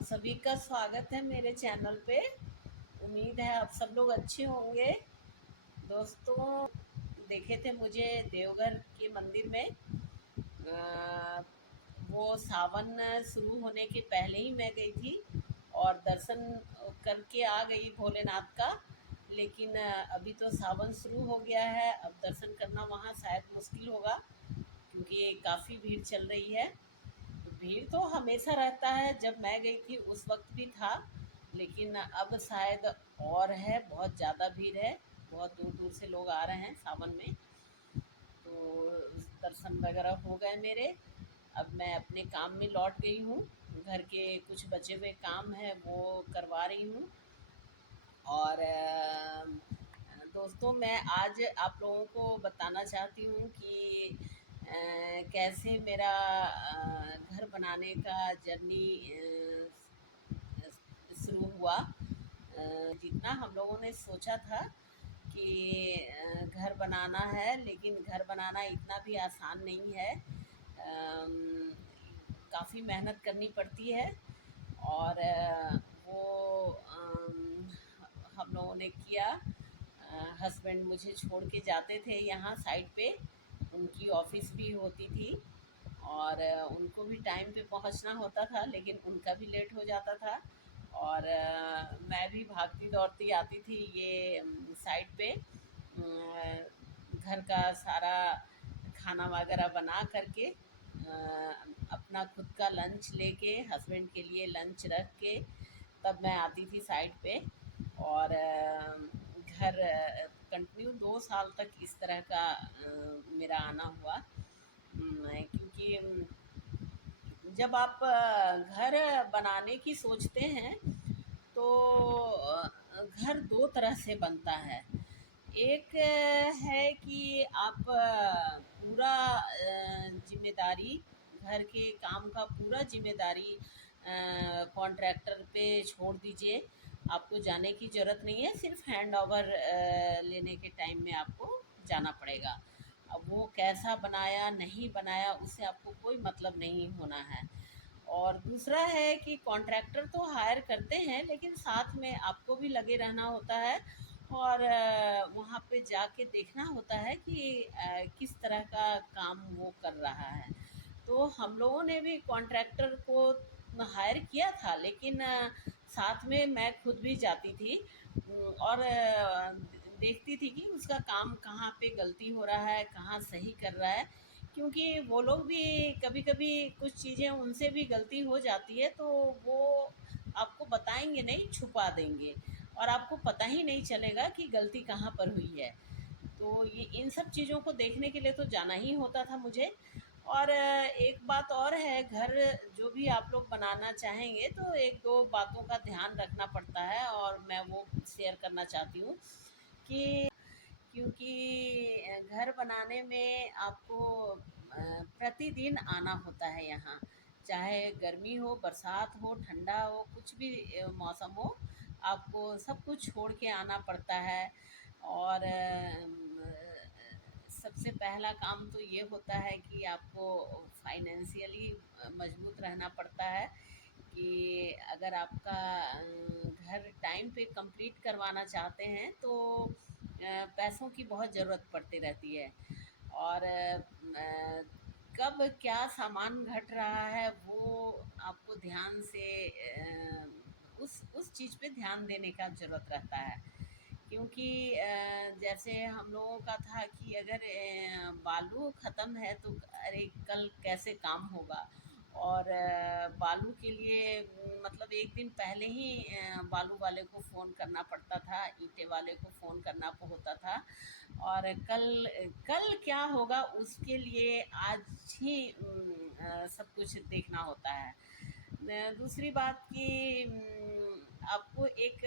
आप सभी का स्वागत है मेरे चैनल पे। उम्मीद है आप सब लोग अच्छे होंगे। दोस्तों, देखे थे मुझे देवघर के मंदिर में। वो सावन शुरू होने के पहले ही मैं गई थी और दर्शन करके आ गई भोलेनाथ का। लेकिन अभी तो सावन शुरू हो गया है, अब दर्शन करना वहाँ शायद मुश्किल होगा क्योंकि काफ़ी भीड़ चल रही है। भीड़ तो हमेशा रहता है, जब मैं गई थी उस वक्त भी था, लेकिन अब शायद और है, बहुत ज़्यादा भीड़ है। बहुत दूर दूर से लोग आ रहे हैं सावन में। तो दर्शन वगैरह हो गए मेरे। अब मैं अपने काम में लौट गई हूँ। घर के कुछ बचे हुए काम है वो करवा रही हूँ। और दोस्तों, मैं आज आप लोगों को बताना चाहती हूँ कि कैसे मेरा घर बनाने का जर्नी शुरू हुआ। जितना हम लोगों ने सोचा था कि घर बनाना है, लेकिन घर बनाना इतना भी आसान नहीं है। काफ़ी मेहनत करनी पड़ती है। और वो हम लोगों ने किया। हस्बैंड मुझे छोड़ के जाते थे यहाँ साइड पे, उनकी ऑफ़िस भी होती थी और उनको भी टाइम पे पहुँचना होता था, लेकिन उनका भी लेट हो जाता था। और मैं भी भागती दौड़ती आती थी ये साइड पे, घर का सारा खाना वगैरह बना करके, अपना खुद का लंच लेके, हस्बैंड के लिए लंच रख के तब मैं आती थी साइड पे। और घर कंटिन्यू 2 साल तक इस तरह का मेरा आना हुआ। क्योंकि जब आप घर बनाने की सोचते हैं तो घर दो तरह से बनता है। एक है कि आप पूरा जिम्मेदारी, घर के काम का पूरा जिम्मेदारी कॉन्ट्रैक्टर पे छोड़ दीजिए। आपको जाने की ज़रूरत नहीं है, सिर्फ हैंड ओवर लेने के टाइम में आपको जाना पड़ेगा। अब वो कैसा बनाया नहीं बनाया उससे आपको कोई मतलब नहीं होना है। और दूसरा है कि कॉन्ट्रैक्टर तो हायर करते हैं, लेकिन साथ में आपको भी लगे रहना होता है और वहाँ पे जाके देखना होता है कि किस तरह का काम वो कर रहा है। तो हम लोगों ने भी कॉन्ट्रैक्टर को हायर किया था, लेकिन साथ में मैं खुद भी जाती थी और देखती थी कि उसका काम कहाँ पे गलती हो रहा है, कहाँ सही कर रहा है। क्योंकि वो लोग भी कभी-कभी कुछ चीज़ें उनसे भी गलती हो जाती है, तो वो आपको बताएँगे नहीं, छुपा देंगे और आपको पता ही नहीं चलेगा कि गलती कहाँ पर हुई है। तो ये इन सब चीज़ों को देखने के लिए तो जाना ही होता था मुझे। और एक बात और है, घर जो भी आप लोग बनाना चाहेंगे तो 1-2 बातों का ध्यान रखना पड़ता है और मैं वो शेयर करना चाहती हूँ कि क्योंकि घर बनाने में आपको प्रतिदिन आना होता है यहाँ। चाहे गर्मी हो, बरसात हो, ठंडा हो, कुछ भी मौसम हो, आपको सब कुछ छोड़ के आना पड़ता है। और सबसे पहला काम तो ये होता है कि आपको फाइनेंशियली मजबूत रहना पड़ता है कि अगर आपका घर टाइम पे कंप्लीट करवाना चाहते हैं तो पैसों की बहुत ज़रूरत पड़ती रहती है। और कब क्या सामान घट रहा है वो आपको ध्यान से उस चीज़ पे ध्यान देने का ज़रूरत रहता है। क्योंकि जैसे हम लोगों का था कि अगर बालू ख़त्म है तो अरे कल कैसे काम होगा। और बालू के लिए मतलब 1 दिन पहले ही बालू वाले को फ़ोन करना पड़ता था, ईंटें वाले को फ़ोन करना होता था। और कल कल क्या होगा उसके लिए आज ही सब कुछ देखना होता है। दूसरी बात कि आपको एक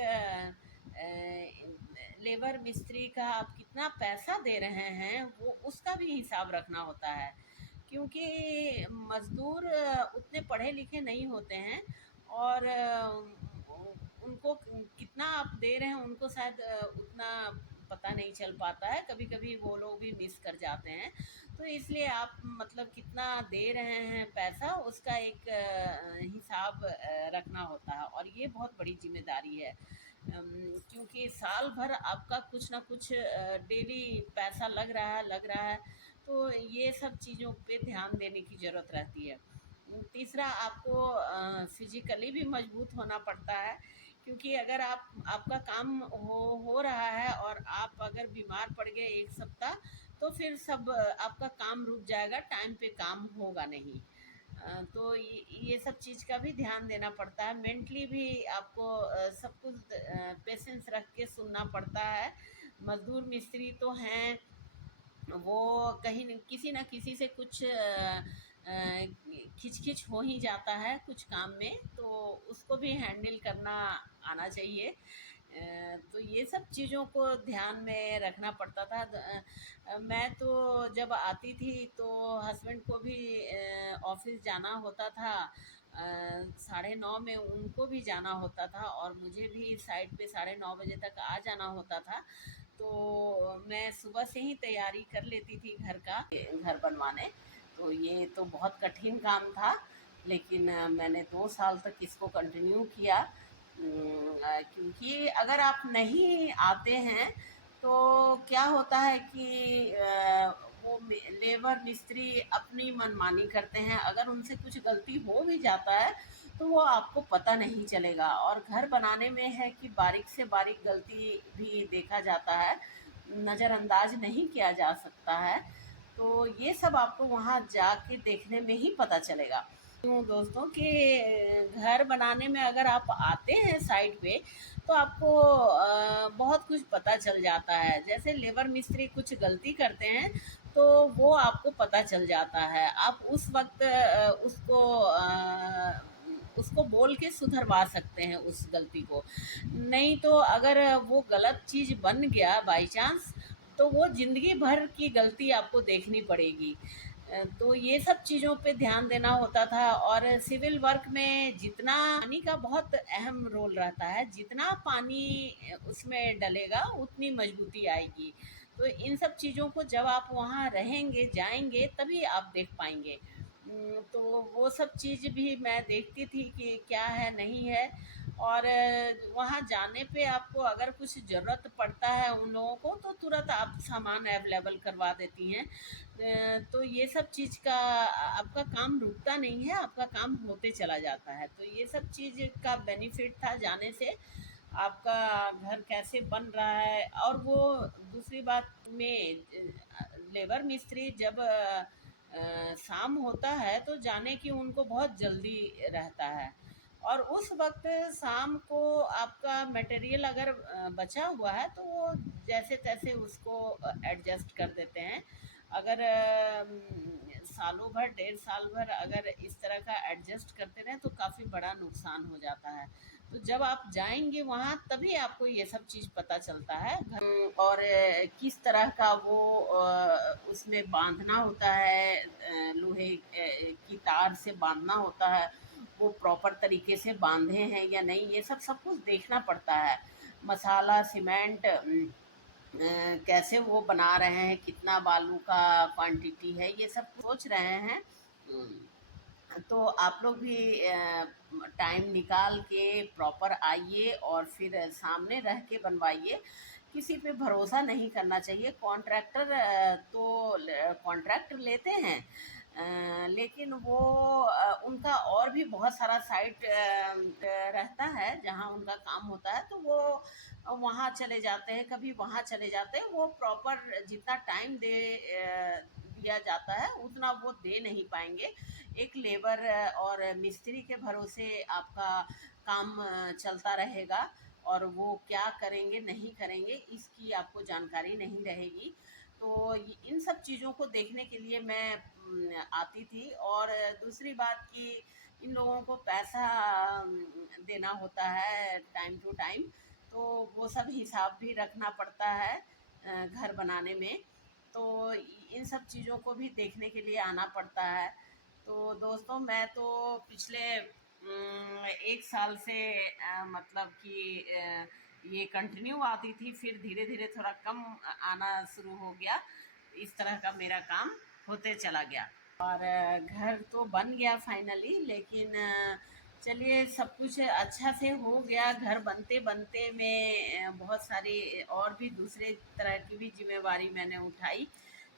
लेबर मिस्त्री का आप कितना पैसा दे रहे हैं वो उसका भी हिसाब रखना होता है। क्योंकि मज़दूर उतने पढ़े लिखे नहीं होते हैं और उनको कितना आप दे रहे हैं उनको शायद उतना पता नहीं चल पाता है, कभी कभी वो लोग भी मिस कर जाते हैं। तो इसलिए आप मतलब कितना दे रहे हैं पैसा, उसका एक हिसाब रखना होता है, और ये बहुत बड़ी जिम्मेदारी है। क्योंकि साल भर आपका कुछ ना कुछ डेली पैसा लग रहा है, तो ये सब चीज़ों पे ध्यान देने की ज़रूरत रहती है। तीसरा, आपको फिज़िकली भी मजबूत होना पड़ता है, क्योंकि अगर आपका काम हो रहा है और आप अगर बीमार पड़ गए 1 सप्ताह, तो फिर सब आपका काम रुक जाएगा, टाइम पे काम होगा नहीं। तो ये सब चीज़ का भी ध्यान देना पड़ता है। मेंटली भी आपको सब कुछ पेशेंस रख के सुनना पड़ता है। मज़दूर मिस्त्री तो हैं, वो कहीं न किसी न किसी से कुछ खिच-खिच हो ही जाता है कुछ काम में, तो उसको भी हैंडल करना आना चाहिए। तो ये सब चीज़ों को ध्यान में रखना पड़ता था। मैं तो जब आती थी तो हस्बैंड को भी ऑफ़िस जाना होता था, 9:30 में उनको भी जाना होता था, और मुझे भी साइट पे 9:30 बजे तक आ जाना होता था। तो मैं सुबह से ही तैयारी कर लेती थी घर बनवाने। तो ये तो बहुत कठिन काम था, लेकिन मैंने 2 साल तक इसको कंटिन्यू किया। क्योंकि अगर आप नहीं आते हैं तो क्या होता है कि वो लेबर मिस्त्री अपनी मनमानी करते हैं। अगर उनसे कुछ गलती हो भी जाता है तो वो आपको पता नहीं चलेगा, और घर बनाने में है कि बारीक से बारीक गलती भी देखा जाता है, नज़रअंदाज नहीं किया जा सकता है। तो ये सब आपको वहाँ जाके देखने में ही पता चलेगा। क्यों दोस्तों कि घर बनाने में अगर आप आते हैं साइट पे, तो आपको बहुत कुछ पता चल जाता है। जैसे लेबर मिस्त्री कुछ गलती करते हैं, तो वो आपको पता चल जाता है। आप उस वक़्त उसको बोल के सुधरवा सकते हैं उस गलती को। नहीं तो अगर वो गलत चीज़ बन गया बाई चांस, तो वो ज़िंदगी भर की गलती आपको देखनी पड़ेगी। तो ये सब चीज़ों पे ध्यान देना होता था। और सिविल वर्क में जितना पानी का बहुत अहम रोल रहता है, जितना पानी उसमें डलेगा उतनी मजबूती आएगी। तो इन सब चीज़ों को जब आप वहाँ रहेंगे, जाएँगे, तभी आप देख पाएँगे। तो वो सब चीज़ भी मैं देखती थी कि क्या है, नहीं है। और वहाँ जाने पे आपको अगर कुछ ज़रूरत पड़ता है उन लोगों को, तो तुरंत आप सामान अवेलेबल करवा देती हैं। तो ये सब चीज़ का आपका काम रुकता नहीं है, आपका काम होते चला जाता है। तो ये सब चीज़ का बेनिफिट था जाने से। आपका घर कैसे बन रहा है, और वो दूसरी बात में लेबर मिस्त्री जब शाम होता है तो जाने की उनको बहुत जल्दी रहता है, और उस वक्त शाम को आपका मटेरियल अगर बचा हुआ है तो वो जैसे तैसे उसको एडजस्ट कर देते हैं। अगर सालों भर, 1.5 साल भर अगर इस तरह का एडजस्ट करते रहें तो काफ़ी बड़ा नुकसान हो जाता है। तो जब आप जाएँगे वहाँ, तभी आपको ये सब चीज़ पता चलता है। और किस तरह का वो उसमें बाँधना होता है, लोहे की तार से बाँधना होता है, वो प्रॉपर तरीके से बाँधे हैं या नहीं, ये सब कुछ देखना पड़ता है। मसाला, सीमेंट कैसे वो बना रहे हैं, कितना बालू का क्वांटिटी है, ये सब सोच रहे हैं। तो आप लोग भी टाइम निकाल के प्रॉपर आइए और फिर सामने रह के बनवाइए। किसी पे भरोसा नहीं करना चाहिए। तो कॉन्ट्रैक्ट लेते हैं, लेकिन वो उनका और भी बहुत सारा साइट रहता है जहाँ उनका काम होता है, तो वो वहाँ चले जाते हैं, कभी वहाँ चले जाते हैं। वो प्रॉपर जितना टाइम दिया जाता है उतना वो दे नहीं पाएंगे। एक लेबर और मिस्त्री के भरोसे आपका काम चलता रहेगा, और वो क्या करेंगे नहीं करेंगे इसकी आपको जानकारी नहीं रहेगी। तो इन सब चीज़ों को देखने के लिए मैं आती थी। और दूसरी बात कि इन लोगों को पैसा देना होता है टाइम टू टाइम, तो वो सब हिसाब भी रखना पड़ता है घर बनाने में। तो इन सब चीज़ों को भी देखने के लिए आना पड़ता है। तो दोस्तों, मैं तो पिछले 1 साल से मतलब कि ये कंटिन्यू आती थी, फिर धीरे धीरे थोड़ा कम आना शुरू हो गया। इस तरह का मेरा काम होते चला गया। और घर तो बन गया फाइनली, लेकिन चलिए सब कुछ अच्छा से हो गया। घर बनते बनते में बहुत सारी और भी दूसरे तरह की भी जिम्मेवारी मैंने उठाई।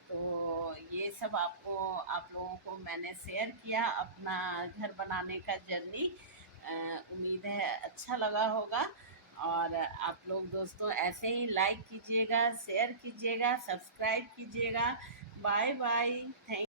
तो ये सब आपको, आप लोगों को मैंने शेयर किया अपना घर बनाने का जर्नी। उम्मीद है अच्छा लगा होगा। और आप लोग दोस्तों ऐसे ही लाइक कीजिएगा, शेयर कीजिएगा, सब्सक्राइब कीजिएगा। Bye bye. थैंक